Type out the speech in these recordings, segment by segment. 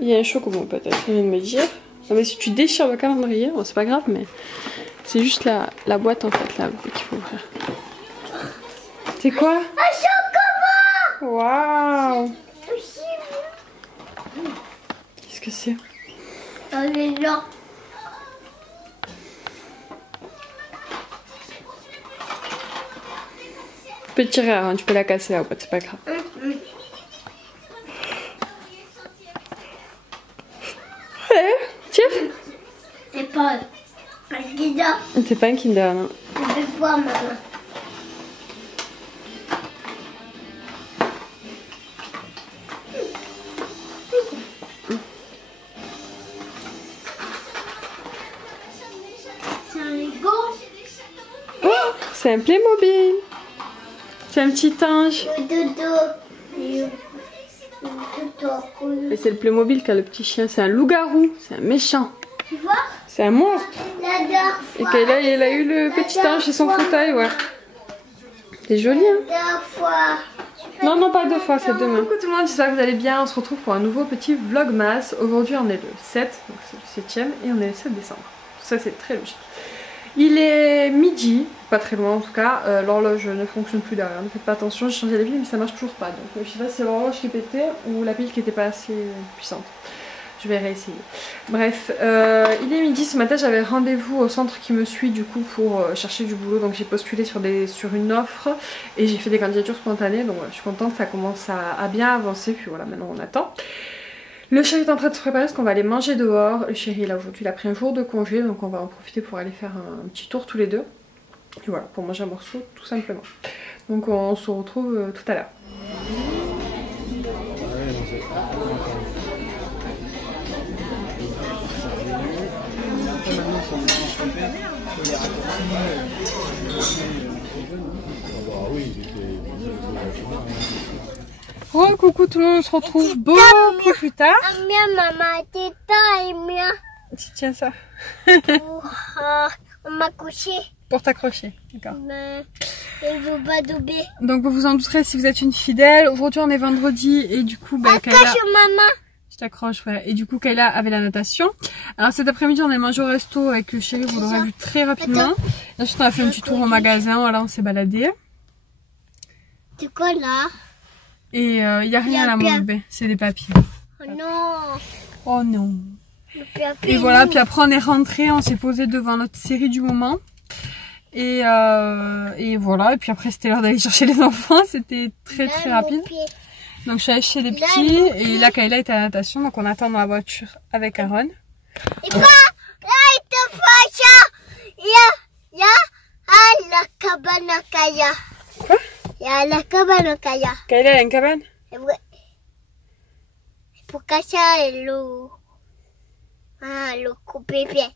Il y a un chocobon peut-être, il vient de me dire. Non mais si tu déchires le calendrier, bon, c'est pas grave, mais c'est juste la boîte en fait là qu'il faut ouvrir. C'est quoi? Un chocobo! Waouh! Qu'est-ce que c'est? On est là. Tu peux tirer, hein, tu peux la casser la boîte, c'est pas grave. Ouais, tire! C'est pas un Kinder. C'est pas un Kinder, non. Je vais voir, maman. C'est un Lego. Oh, c'est un Playmobil. C'est un petit ange. Le dodo. Et c'est le Playmobil qui a le petit chien. C'est un loup-garou. C'est un méchant. Tu vois? C'est un monstre. La dernière Et fois. Kayla, elle a eu le petit ange chez son fauteuil, ouais. C'est joli, hein? La dernière fois. Non, non, pas 2 fois, c'est demain. Coucou tout le monde, j'espère que vous allez bien. On se retrouve pour un nouveau petit vlogmas. Aujourd'hui, on est le 7, donc c'est le 7ème, et on est le 7 décembre. Ça, c'est très logique. Il est midi, pas très loin en tout cas. L'horloge ne fonctionne plus derrière, ne faites pas attention. J'ai changé la pile, mais ça marche toujours pas. Donc, je sais pas si c'est l'horloge qui pétait ou la pile qui était pas assez puissante. Je vais réessayer. Bref, il est midi. Ce matin, j'avais rendez-vous au centre qui me suit du coup pour chercher du boulot. Donc j'ai postulé sur une offre et j'ai fait des candidatures spontanées. Donc voilà, je suis contente, ça commence à bien avancer. Puis voilà, maintenant on attend. Le chéri est en train de se préparer parce qu'on va aller manger dehors. Le chéri là aujourd'hui, il a pris un jour de congé. Donc on va en profiter pour aller faire un petit tour tous les deux. Et voilà, pour manger un morceau tout simplement. Donc on se retrouve tout à l'heure. Oh coucou tout le monde, on se retrouve beaucoup plus tard. Mia, maman, t'es ta et mia. Tu tiens ça On m'a couché. pour t'accrocher, d'accord. Mais il veut pas doubler. Donc vous vous en douterez si vous êtes une fidèle. Aujourd'hui on est vendredi et du coup Kayla... Accroche maman. Je t'accroche, ouais. Et du coup Kayla avait la natation. Alors cet après-midi on est mangé au resto avec le chéri, vous l'aurez vu très rapidement. Ensuite on a fait un petit tour au magasin, voilà, on s'est baladé. C'est quoi là? Et il n'y a rien là mon bébé, c'est des papiers. Oh non. Oh non. Le papier, Et voilà, nous. puis après on est rentré, on s'est posé devant notre série du moment. Et voilà, et puis après c'était l'heure d'aller chercher les enfants, c'était très rapide. Donc je suis allée chez les petits et là Kayla était à la natation, donc on attend dans la voiture avec Aaron. Et pas là il te fâche. Il y a la cabane à Kaya. Quoi? Il y a la cabane à Kaya. Kayla elle a une cabane? Ouais. Pour cacher le... Ah, le couper-pied.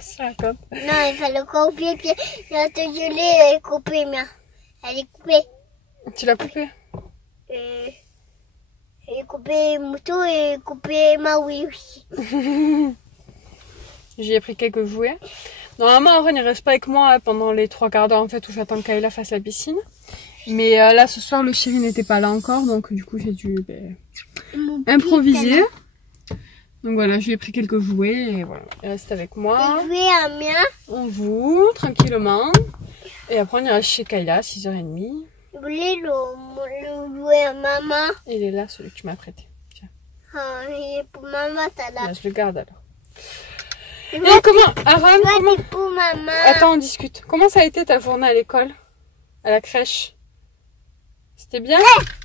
Ça raconte. Non, il faut le couper-pied. Il a te gelé et couper, mais elle est coupée. Tu l'as coupé? Elle est coupée moto et coupée Maui aussi. J'y ai pris quelques jouets. Normalement Aaron il reste pas avec moi pendant les 3 quarts d'heure en fait où j'attends que Kayla fasse la piscine. Mais là ce soir le chéri n'était pas là encore, donc du coup j'ai dû improviser. Donc voilà, je lui ai pris quelques jouets et voilà, il reste avec moi. Jouer à mien. On joue tranquillement. Et après on ira chez Kayla à 6h30. Je voulais le jouer à maman. Il est là, celui que tu m'as prêté. Tiens. Ah, et pour maman, t'as là. Là, je le garde alors. Et comment, Aaron, comment... Pour maman. Attends, on discute. Comment ça a été ta journée à l'école? À la crèche? C'était bien?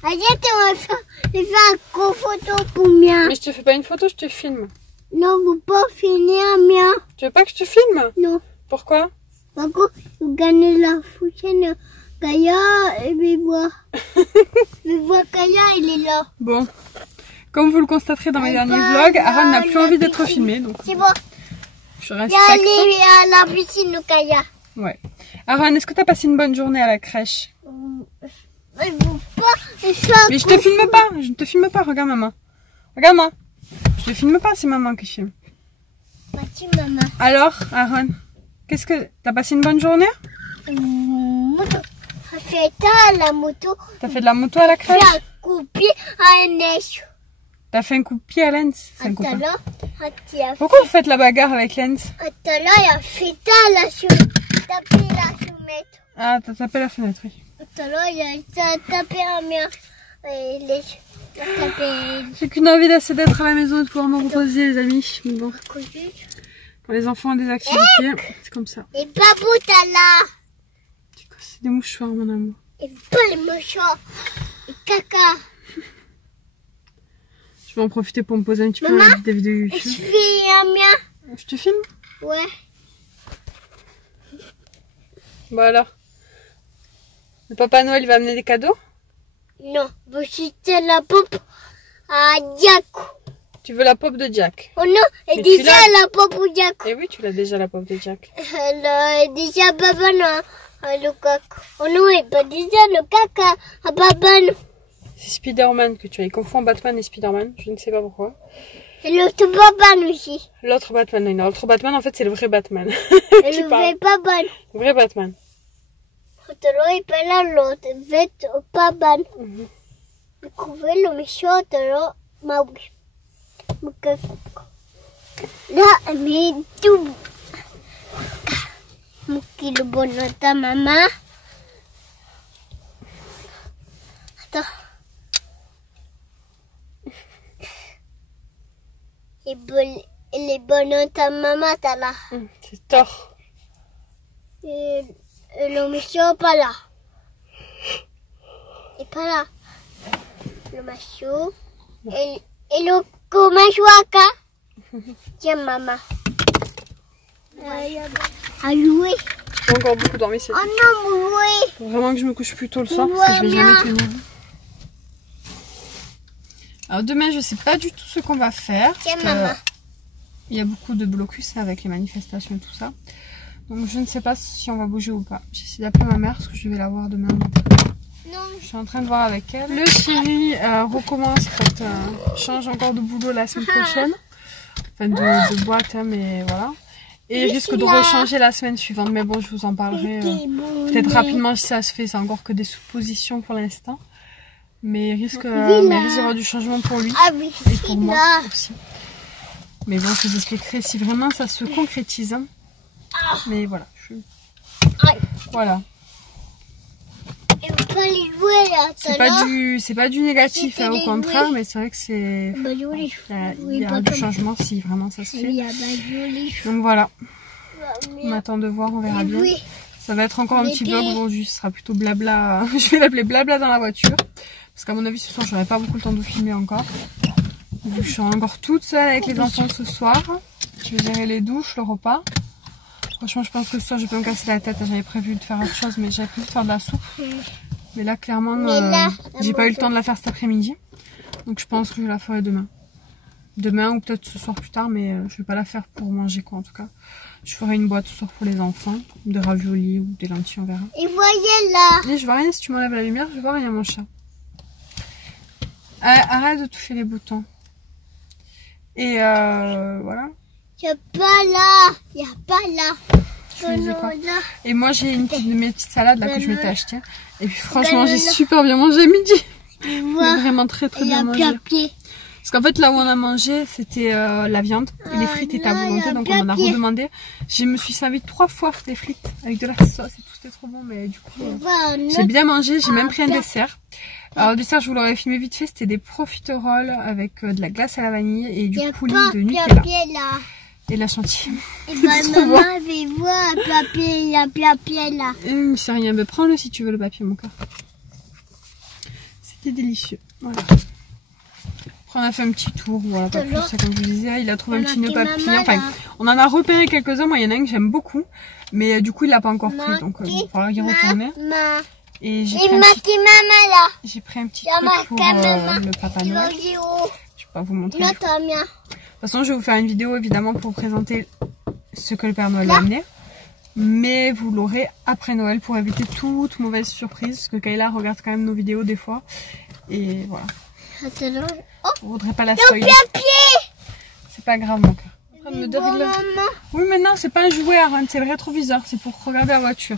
Regarde, on va faire une gros photo pour mien. Mais je te fais pas une photo, je te filme. Non, vous pas finir mien. Tu veux pas que je te filme? Non. Pourquoi? Par contre, vous gagnez la prochaine Kaya et je vois. Je vois Kaya, il est là. Bon. Comme vous le constaterez dans mes derniers vlogs, Aaron n'a plus envie d'être filmé, donc c'est bon. je Il respecte. est à la piscine, Kaya. Ouais. Aaron, est-ce que t'as passé une bonne journée à la crèche? Mais vous pas, Mais je te filme pas, je ne te filme pas, regarde maman. Regarde-moi. Je te filme pas, c'est maman qui filme. Merci, maman. Alors, Aaron, qu'est-ce que... T'as passé une bonne journée? Moto. Fait ça, la moto. T'as fait de la moto à la crèche? J'ai coupé à un neige. T'as fait un coup de pied à Lens? C'est un copain. Pourquoi vous faites la bagarre avec Lens? Tout à l'heure, il a fait ça là sur tapé la fenêtre. Ah, t'as tapé la fenêtre, oui. Tout à l'heure, il a tapé la mère. J'ai qu'une envie d'assez d'être à la maison et de pouvoir me reposer, les amis. Mais bon, quand les enfants ont des activités, c'est comme ça. Et Babou, t'as là. C'est des mouchoirs, mon amour. Et pas les mouchoirs. Et caca. Je vais en profiter pour me poser un petit peu Maman, des vidéos YouTube. je fais un mien. Je te filme? Ouais. Voilà. Le Papa Noël il va amener des cadeaux? Non, c'était la pop à Jack. Tu veux la pop de Jack? Oh non, et mais déjà la pop de Jack. Eh oui, tu l'as déjà la pop de Jack. Déjà Baban le caca. Oh non, et pas déjà le caca à Baban. C'est Spider-Man que tu as. Il confond Batman et Spider-Man. Je ne sais pas pourquoi. Et l'autre Baban aussi. L'autre Batman, non. L'autre Batman, en fait, c'est le vrai Batman. Et le vrai Baban. Le vrai Batman. Il peut là l'autre. Vête au Baban. Vous trouvez le méchant de l'autre. Ma oui. Là, mais tout. Mouki le bonheur ta maman. Attends. Et les bonheurs ta maman t'as là. C'est tort. Et le monsieur pas là. Et pas là. Le macho. Et le comachouaka. Tiens maman. À jouer. J'ai encore beaucoup dormi cette nuit. Oh non, oui. Faut vraiment que je me couche plus tôt le soir parce que je vais jamais tenir. Alors demain, je sais pas du tout ce qu'on va faire. Tiens maman. Il y a beaucoup de blocus avec les manifestations et tout ça. Donc je ne sais pas si on va bouger ou pas. J'essaie d'appeler ma mère parce que je vais la voir demain matin. Non. Je suis en train de voir avec elle. Le chéri recommence quand change encore de boulot la semaine prochaine. Enfin de boîte, hein, mais voilà. Et il risque de rechanger la semaine suivante. Mais bon, je vous en parlerai peut-être rapidement si ça se fait. C'est encore que des suppositions pour l'instant. Mais il risque d'y avoir du changement pour lui et pour moi aussi. Mais bon, je vous expliquerai si vraiment ça se concrétise. Hein. Mais voilà. Voilà. C'est pas du négatif, hein, au contraire, mais c'est vrai que c'est. Il y a du changement si vraiment ça se fait. Donc voilà. On attend de voir, on verra bien. Ça va être encore un petit vlog aujourd'hui, ce sera plutôt blabla. Je vais l'appeler blabla dans la voiture. Parce qu'à mon avis, ce soir, j'aurai pas beaucoup le temps de filmer encore. Je suis encore toute seule avec les enfants ce soir. Je vais gérer les douches, le repas. Franchement, je pense que ce soir, je peux me casser la tête. J'avais prévu de faire autre chose, mais j'avais prévu de faire de la soupe. Mais là, clairement, j'ai pas eu le temps de la faire cet après-midi. Donc, je pense que je la ferai demain. Demain ou peut-être ce soir plus tard, mais je vais pas la faire pour manger, quoi, en tout cas. Je ferai une boîte ce soir pour les enfants. De raviolis ou des lentilles, on verra. Et voyez là. Et je vois rien si tu m'enlèves la lumière, je vois rien, mon chat. Arrête de toucher les boutons. Et voilà. Il n'y a pas là. Il n'y a pas là. Et moi j'ai une de mes petites salades là que je m'étais achetée. Et puis franchement j'ai super bien mangé à midi. J'ai vraiment très bien mangé. Parce qu'en fait là où on a mangé c'était la viande. Et les frites étaient à volonté donc on en a redemandé. Je me suis servi 3 fois des frites avec de la sauce et tout, c'était trop bon. Mais du coup j'ai bien mangé, j'ai même pris un dessert. Alors le dessert je vous l'aurais filmé vite fait, c'était des profiteroles avec de la glace à la vanille et du coulis de Nutella. Et la chantilly. Et maman vais voir un papier, il y a un papier là. C'est rien, mais prends-le si tu veux le papier mon cœur. C'était délicieux. Voilà. Après on a fait un petit tour, voilà, pas plus, ça, comme je vous disais. Il a trouvé un petit nœud papillon. Enfin, on en a repéré quelques-uns, moi il y en a un que j'aime beaucoup. Mais du coup il l'a pas encore pris, donc il va falloir y retourner. Et j'ai pris un petit truc pour le Papa Noël. Je vais pas vous montrer. De toute façon, je vais vous faire une vidéo évidemment pour vous présenter ce que le Père Noël a amené. Mais vous l'aurez après Noël pour éviter toute mauvaise surprise. Parce que Kayla regarde quand même nos vidéos des fois. Et voilà. Je voudrais pas la spoiler. C'est pas grave mon cœur. Oui mais non, c'est pas un jouet Aaron, c'est le rétroviseur. C'est pour regarder la voiture.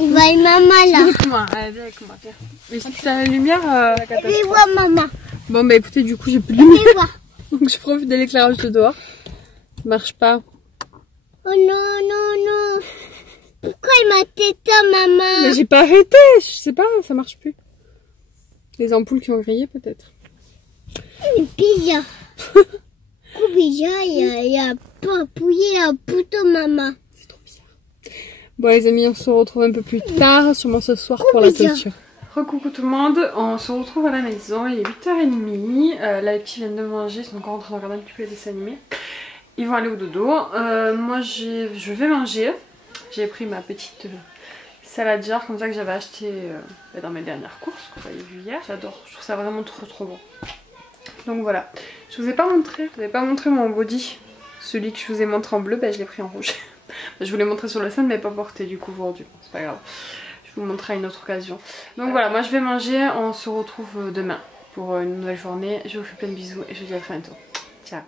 Il voit maman là. Avec moi, allez, avec moi, viens. Mais si t'as la lumière, la Il catastrophe. voit maman. Bon bah écoutez, du coup j'ai plus de lumière. Il voit. Donc je profite de l'éclairage de dehors. Ça marche pas. Oh non, non, non. Pourquoi il m'a tété, maman? Mais j'ai pas arrêté, je sais pas, ça marche plus. Les ampoules qui ont grillé peut-être. Pizza. Pizza, il y a papouillé un pouton, maman. C'est trop bizarre. Bon les amis, on se retrouve un peu plus tard, sûrement ce soir pour la clôture. Recoucou tout le monde, on se retrouve à la maison, il est 8h30. Là les petits viennent de manger, ils sont encore en train de regarder un petit peu les dessins animés. Ils vont aller au dodo. Moi je vais manger. J'ai pris ma petite salade jar comme ça que j'avais acheté dans mes dernières courses, que vous avez vu hier. J'adore, je trouve ça vraiment trop bon. Donc voilà, je vous ai pas montré mon body. Celui que je vous ai montré en bleu, ben, je l'ai pris en rouge. Je vous l'ai montré sur la scène mais pas porté du coup aujourd'hui, c'est pas grave. Je vous montrerai à une autre occasion. Donc voilà, moi je vais manger, on se retrouve demain pour une nouvelle journée. Je vous fais plein de bisous et je vous dis à très bientôt. Ciao.